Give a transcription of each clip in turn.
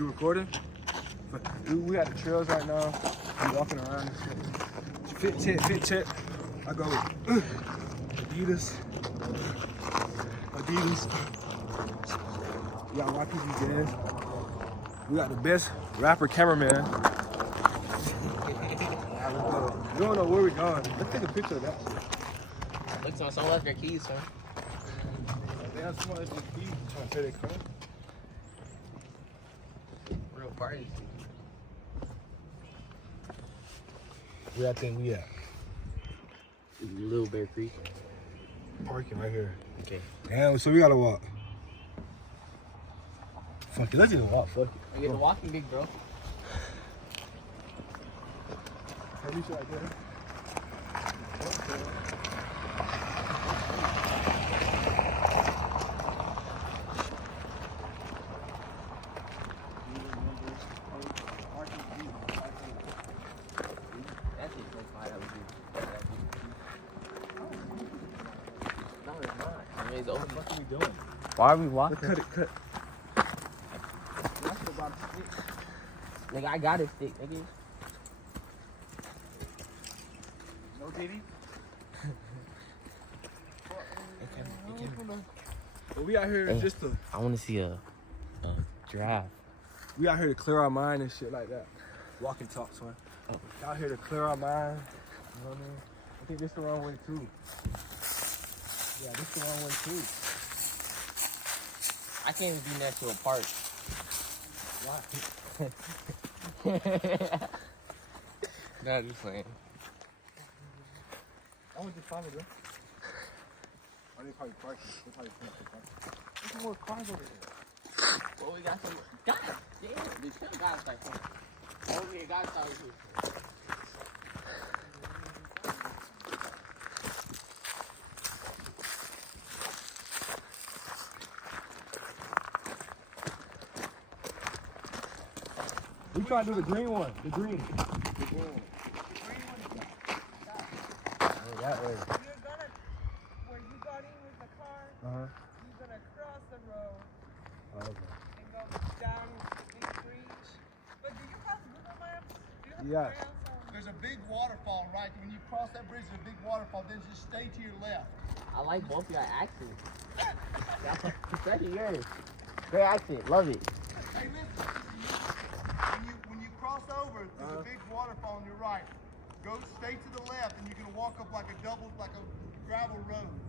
You recording? But we at the trails right now. We walking around and shit. Fit check. I go Adidas. We got YPG Jazz. We got the best rapper cameraman. We don't know where we're going. Let's take a picture of that. Look, someone left their keys, son. They have someone left their keys trying to pay their car. Real party. Where I think we at? Little Bear Creek. Parking right here. Okay. Damn, so we gotta walk. Fuck it, let's even walk. Fuck it. You get the walking big, bro. Can we right there? What are we doing? Why are we walking? Cut it. Nigga, I got a stick, nigga. No Diddy? But we out here just to... I want to see a giraffe. We out here to clear our mind and shit like that. Walk and talk, son. Out here to clear our mind. You know what I mean? I think this the wrong way too. Yeah, this the wrong way too. I can't even be next to a park. Why? Nah, just playing. I want to follow them. Oh, they probably parking. They probably parking. There's some more cars over there. Well, we got some. God damn, they still got us like that. Oh, we got us out here. We trying to do the green one. The green one. Oh, that way. You're gonna, where you got in with the car, you're gonna cross the road Oh, okay. and go down in the bridge. But do you have Google Maps? Do you have Yeah. Maps on? There's a big waterfall, right? When you cross that bridge, there's a big waterfall. Then just stay to your left. I like both of your accents. Especially yours. Great accent, love it. Hey, listen. When you cross over, there's a big waterfall on your right. Go stay to the left, and you're gonna walk up like a gravel road.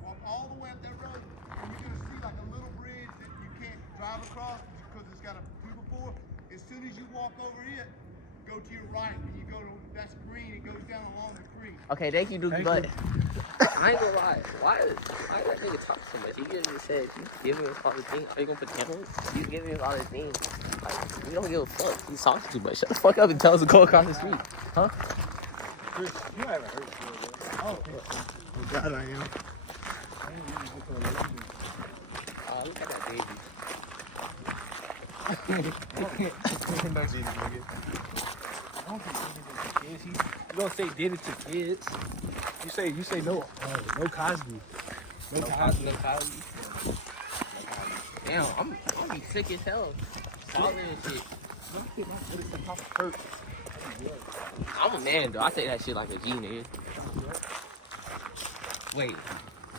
Walk all the way up that road, and you're gonna see like a little bridge that you can't drive across because it's got a people for. As soon as you walk over it, go to your right. When you go to that's green, it goes down along the creek. Okay, thank you, Dookie, but I ain't gonna lie. Why that nigga talk so much? He just said, you giving us all the things. Are you gonna put cameras? You giving us all the things. Like, we don't give a fuck. He's talking too much. Shut the fuck up and tell us to go across the street. Huh? Chris, you haven't heard it. Oh, God, I am. Look at that baby. No Diddy, nigga. I don't think Diddy did to kids. You don't say did it to kids. You say no Cosby. No Cosby. No Cosby. Damn, I'm be sick as hell. Solid and shit. I'm a man though. I take that shit like a G, nigga. Wait,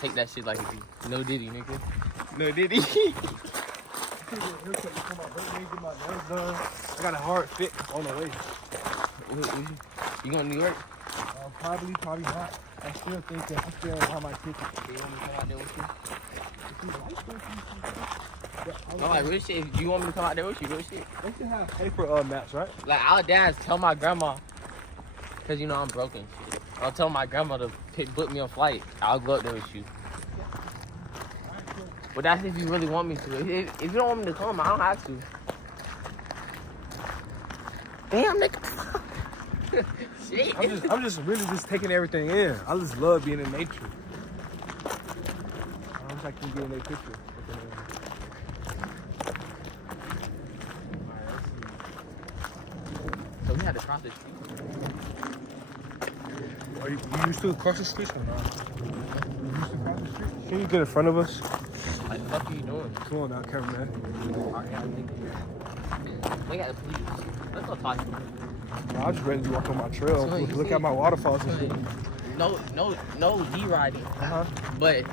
take that shit like a G. No Diddy, nigga. No Diddy. I got a hard fit on the way. You going to New York? Probably not. I still think that I still have my ticket. They want me to come out there with you? No, like real shit. If you want me to come out there with you, real shit. They should have paper maps, right? Like I'll dance, tell my grandma, cause you know I'm broken. Shit. I'll tell my grandma to book me a flight. I'll go up there with you. But that's if you really want me to. If you don't want me to come, I don't have to. Damn, nigga. Shit. I'm just really just taking everything in. I just love being in nature. I wish I could get in that picture. So we had to cross the street. Are you used to cross the street or not? You used to cross the street? Can you get in front of us? What the fuck are you doing? Come on now, cameraman. Alright, I'm thinking. Look at the police. Let's go talk to them. I'm just ready to walk on my trail. So, you Look see- at my waterfalls and shit. No D-riding. Uh-huh. But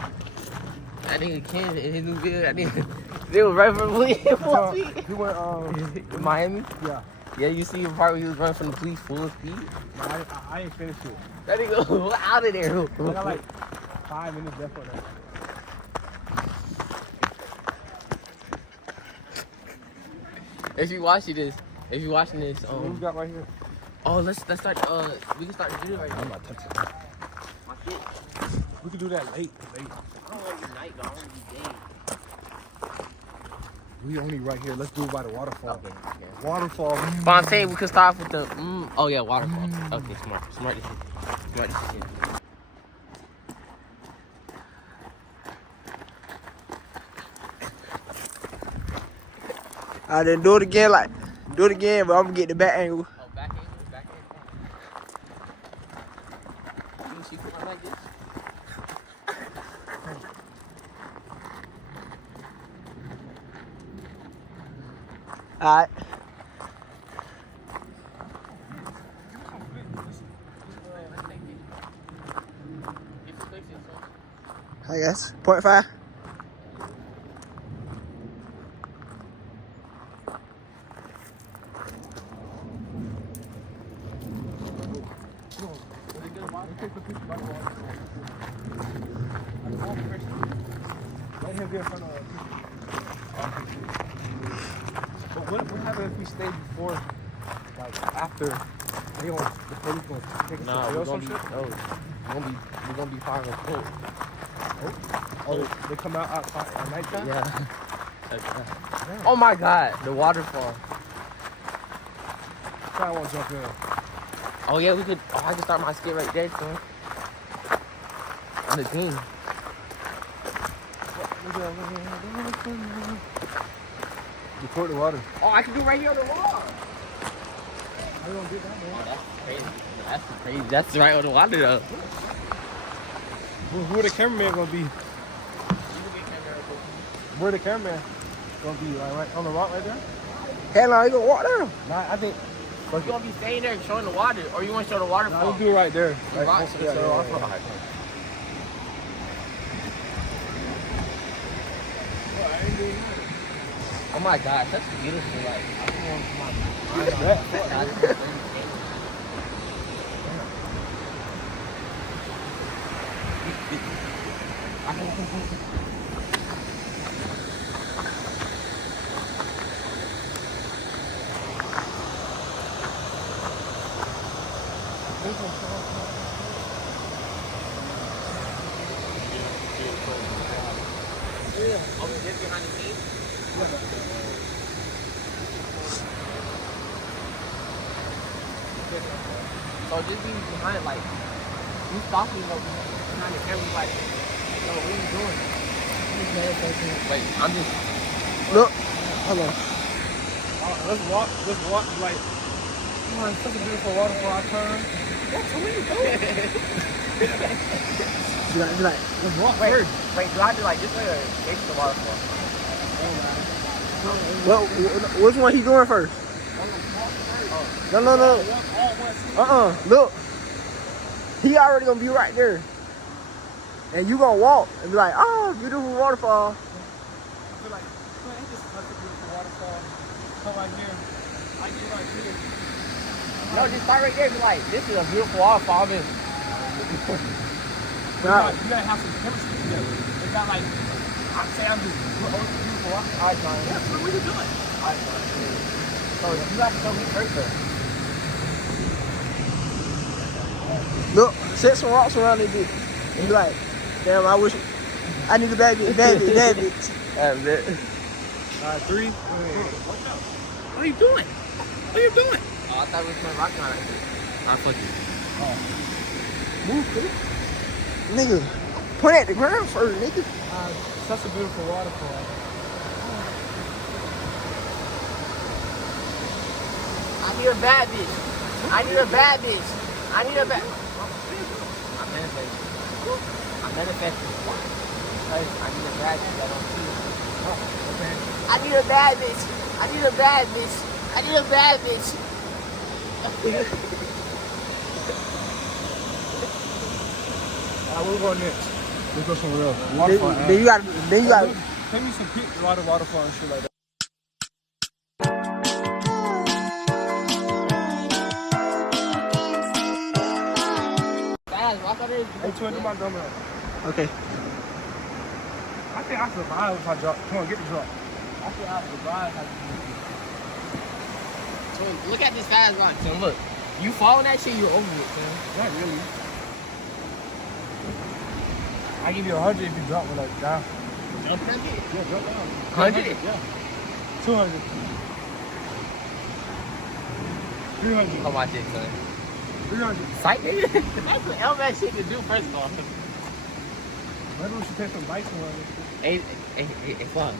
that nigga Ken in his new video, that nigga, they was right from the police. He went, In Miami? yeah. Yeah, you see the part where he was running from the police full speed? No, I ain't finished it. That nigga was out of there. I got like 5 minutes left on that. If you watching this, What we got right here? oh, let's start. We can start the video right now. I'm not touching that. My shit. We can do that late. I don't want to be night, though. I want to be day. We only right here. Let's do it by the waterfall. Waterfall. But I'm saying we could start with the. Oh yeah, waterfall. Okay, smart decision. Smart decision. I didn't do it again, but I'm gonna get the back angle. Oh, back angle. You see something like this? Alright. I guess. 0.5. Let him get in front of us. But what happens if we stay before, like after, the police gonna take us Nah, to jail we're or some gonna be. shit? No, we're gonna be firing a quote. Oh, they come out outside at nighttime? Yeah. Oh my God, the waterfall. I won't jump in. Oh yeah, we could. Oh, I can start my skit right there, son. On the green. Record the water. Oh, I can do right here on the wall. How you gonna get that, man? Oh, that's crazy. That's crazy. That's right on the water, though. Where the cameraman gonna be? Where the cameraman gonna be? Like right on the rock right there? Hell no, you gonna walk down. Nah, I think. You gonna be staying there showing the water, or you want to show the waterfall? Nah, we do it right there. The rock, yeah, show the waterfall. Oh my God, that's beautiful. Like, I just want my. Oh, we did behind the scenes? So just be behind, like, you stalking behind the camera, like, yo, what are you doing? Wait, I'm just. Look. Hold on. Let's walk like. Oh, it's such a beautiful waterfall. I turn. Be like, Let's walk Wait, first. wait, do I have to, like, this way or face the waterfall? well, which one he doing first? No. Look. He already gonna be right there. And you gonna walk and be like, oh, beautiful waterfall. Feel like, man, it's just such a beautiful waterfall. Come right here. I get right here. No, just start right there. Be like, this is a beautiful waterfall. I mean, You gotta have some chemistry together. It's not like, I'm saying I'm just beautiful waterfall. All right, John. Yeah, what are you doing? All right, John. so you have to show me first, though. Look, set some rocks around this bitch. And be like, damn, I need a bad bitch. That's it. All right, 3. What are you doing? What are you doing? Oh, I thought we were playing rock on it. I'll put you. Move, quick. Nigga, point at the ground first, nigga. Such a beautiful waterfall. I need a bad bitch. I need a bad bitch. I need a bad. I'm manifesting. I'm manifesting. I need a bad bitch. I don't see it. I need a bad bitch. I need a bad bitch. I need a bad bitch. Alright, we'll go next. Let's go somewhere else. Waterfall. Then you got. Take me some pictures, a lot of waterfall and shit like that. Fast, walk out there. Hey, twin, do my drum roll. Okay. I think I survive if I drop. Come on, get the drop. I think I survive if I So look at this fast rock, son. Look, you fall in that shit, you're over it, son. Not really. I give you 100 if you drop me like down. Jump that bitch. Yeah, drop down. 100? Yeah. 200. 300. Come watch it, son. 300. Sight, nigga. That's what LMS shit to do, first of all. Maybe we should take some bikes around this shit. Hey, fuck.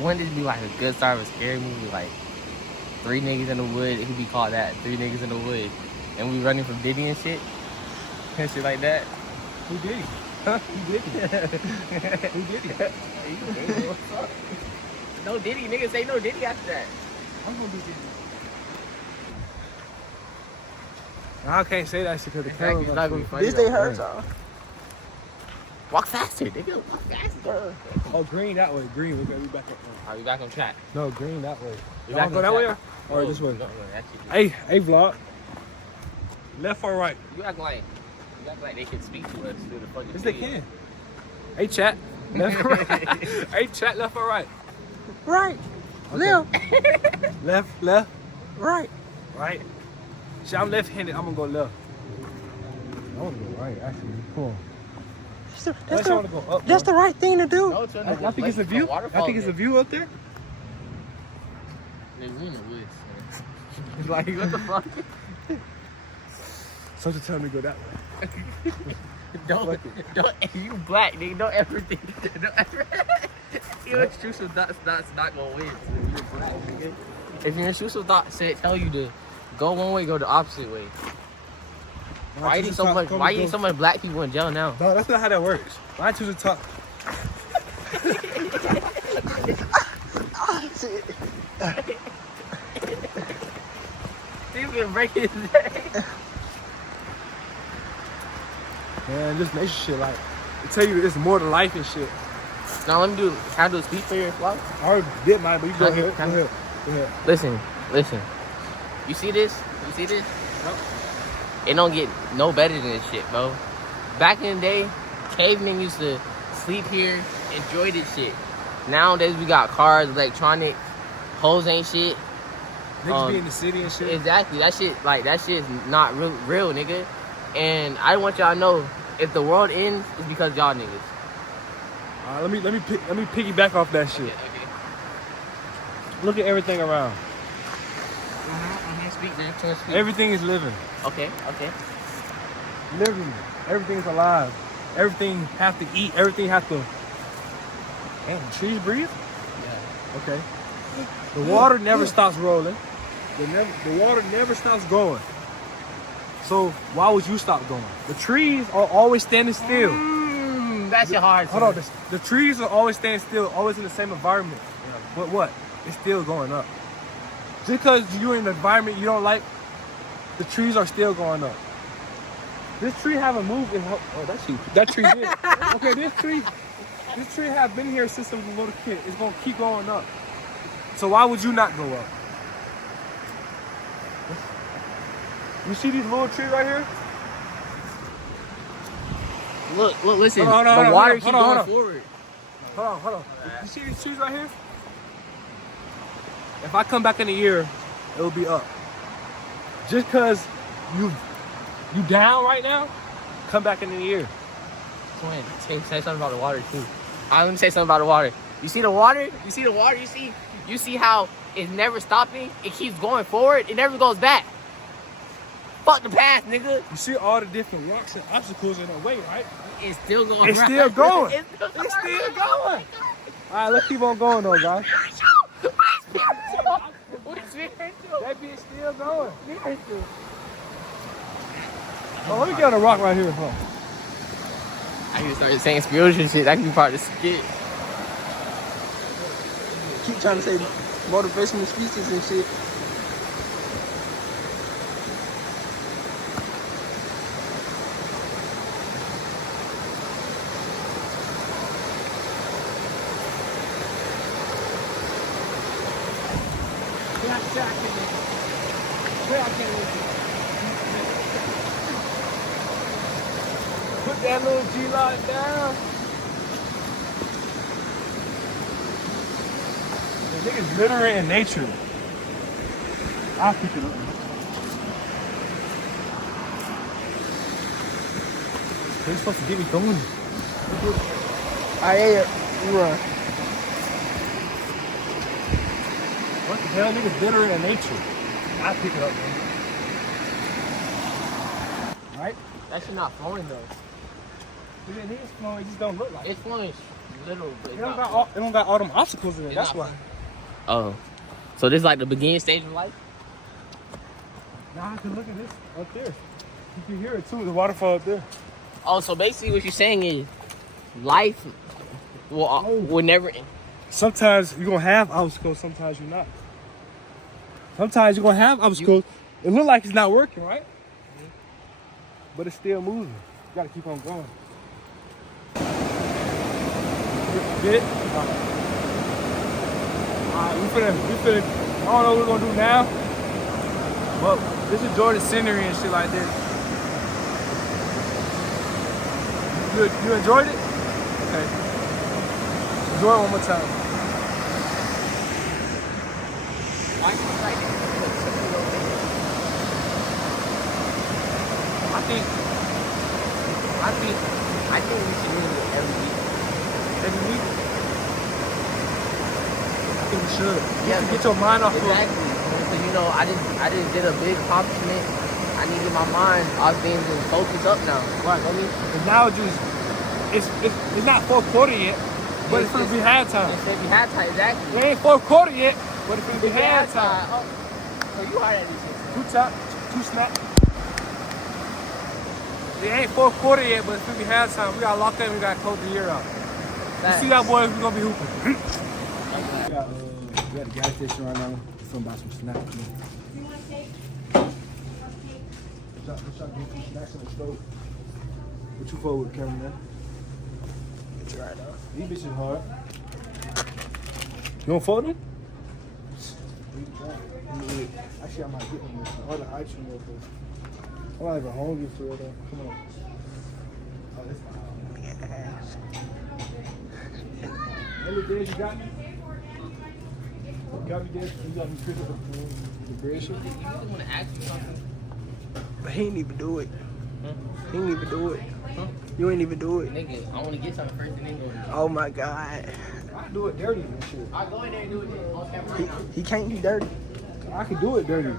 Wouldn't this be like a good start of a scary movie? Like, 3 niggas in the wood. It could be called that. 3 niggas in the wood. And we running from Diddy and shit. And shit like that. Who did he? Huh? Who did he? Who did he? No Diddy. Niggas say no Diddy after that. I'm gonna do Diddy. I can't say that shit because the Exactly. camera's It's not gonna be funny. This they though. hurt y'all. Walk faster, nigga. Walk faster. Oh, green that way. Green. Okay, we back up. Alright, we back on track. No, green that way. We Y'all back go on that way track. or this way? No, actually. Hey, vlog. Left or right? You act like they can speak to us through the fucking Yes, they video. can. Hey, chat. Left or right? Hey, chat. Left or right? Right. Okay. Left. Right. Right. See, I'm left-handed. I'm gonna go left. I wanna go right, actually. Come on. That's I wanna go up. That's the right thing to do. No, it's I think it's a view. I think it's a view up there. Nigga, we in the woods. It's like, what the fuck? Something tell me to go that way. Don't, you black, nigga. Don't ever think. Don't ever. Your intrusive thoughts not gonna win. You're black, nigga. If your intrusive thoughts tell you to go one way, go the opposite way. Why you need so much? Why you need so much black people in jail now? No, that's not how that works. I choose to talk. He's gonna break his neck. Man, this nature shit, like, I tell you, it's more to life and shit. Now let me do. Can I do a speech for your vlog? I already did mine, but you go Okay, ahead. Go okay. ahead. Go ahead. Listen. You see this? You see this? Nope. It don't get no better than this shit, bro. Back in the day, cavemen used to sleep here, enjoy this shit. Nowadays we got cars, electronic, hoes ain't shit. Niggas be in the city and shit. Exactly. That shit is not real, nigga. And I want y'all to know, if the world ends, it's because y'all niggas. Let me piggyback off that shit. Okay. Look at everything around. Speak, man. Turn speak. Everything is living. Okay. Living. Everything is alive. Everything have to eat. Everything have to. Damn, the trees breathe. Yeah. Okay. The water never stops rolling. The water never stops going. So why would you stop going? The trees are always standing still. That's your hard. Hold on. The trees are always standing still, always in the same environment. But what? It's still going up. Just because you're in an environment you don't like, the trees are still going up. This tree haven't moved in. Oh, that's you. That tree did. Okay, this tree have been here since I was a little kid. It's gonna keep going up. So why would you not go up? You see these little trees right here? Look, listen. Hold on, the water hold keep on, going hold on. forward. Hold on. You see these trees right here? If I come back in a year, it'll be up. Just because you down right now, come back in a year. Twin, say something about the water too. Alright, let me say something about the water. You see the water? You see how it's never stopping? It keeps going forward. It never goes back. Fuck the past, nigga. You see all the different rocks and obstacles in the way, right? It's still going. It's still going. It's still going. All right, let's keep on going though, guys. That bitch still going. Oh, let me get on a rock right here. Huh? I can start saying spiritual shit. That can be part of the skit. Keep trying to say Motivational speeches and shit. Put that little G-Lock down. The nigga's literate in nature. I'll pick it up. They're supposed to get me going. I ate it. You run. What the hell? Nigga's literate in nature. I'll pick it up, man. Alright? That shit not flowing though. It is flowing, it just don't look like it. It's flowing little, but It it's don't not got flowing. all, it don't got all them obstacles in it, It's that's not why. Oh. So this is like the beginning stage of life? Nah, I can look at this up there. You can hear it too, the waterfall up there. Oh, so basically what you're saying is life will never end. Sometimes you're gonna have obstacles, sometimes you're not. Sometimes you're gonna have obstacles. It look like it's not working, right? But it's still moving. You gotta keep on going. Get it? Alright, we finna, I don't know what we're gonna do now. But just enjoy the scenery and shit like this. You enjoyed it? Okay. Enjoy it one more time. I think we should do it every week. Every week? I think we should. Yeah, Get your mind off of it. Exactly. Because you know, I just did a big accomplishment. I need to get my mind off things and focus up now. Right. You know what I mean? Because now it's not fourth quarter yet, but it's gonna be halftime. It's gonna be halftime, exactly. It ain't fourth quarter yet, but it's gonna be halftime. Oh, so you hard at this shit. Two snaps. It ain't fourth quarter yet, but it's gonna be halftime. We gotta lock in. We gotta close the year out. You see that, boys? We gonna be hooping. We at the gas station right now. Something about some snacks. You want to take? Let's get some snacks in the stove. What you for with, cameraman? It's right now. These bitches hard. You want fold them? Actually, I might get them with all the ice cream real quick. I'm not even hungry for real though. Come on. Oh, that's fine. Hey, look, Dad, you got me? You got me, Dad? You got me pick up the bread shit? I really want to ask you something. But he ain't even do it. Huh? He ain't even do it. Huh? You ain't even do it. Nigga, I want to get something first and then go. Oh my God. I do it dirty and shit. I'll go in there and do it on camera. He can't be dirty. I can do it dirty.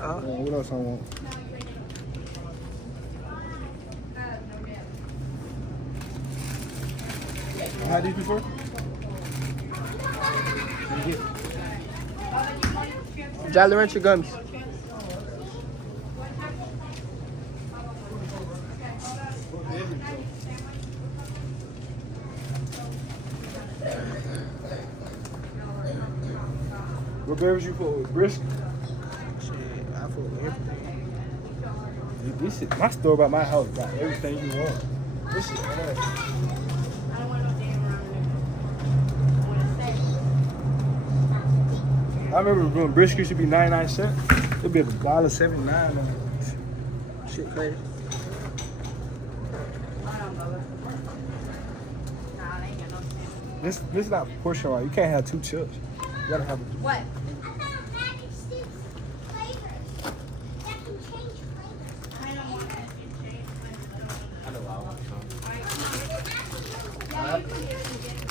Uh, What else I want? You had these before? Jolly Rancher gummies. What berries you put with brisk? Shit, I put everything. This shit, my store by my house got everything you want. This shit, I don't want no damn around there. I want to stay. I remember when brisket used to be 99 cents. It'd be $1.79 now. Shit crazy. Nah, they ain't got no sense. This is not portion right. You can't have two chips. You gotta have a What? I don't want that to change. I know I want some.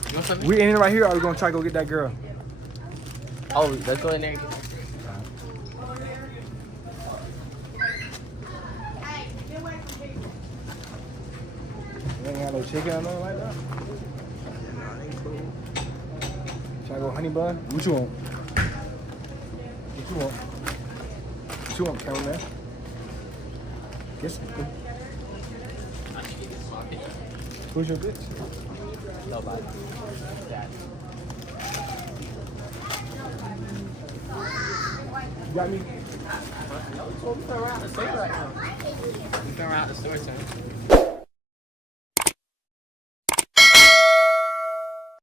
You want something? We in it right here, or are we gonna try to go get that girl? Oh, let's go in there and get Hey, get away from people. You ain't got no chicken or nothing like that? Nah, they cool. Should I go honey bun? What you want? What you want? What you want, cameraman? Guess who's your bitch? nobody. Dad. You got me? No, we going around the store right now. We going around the store, son.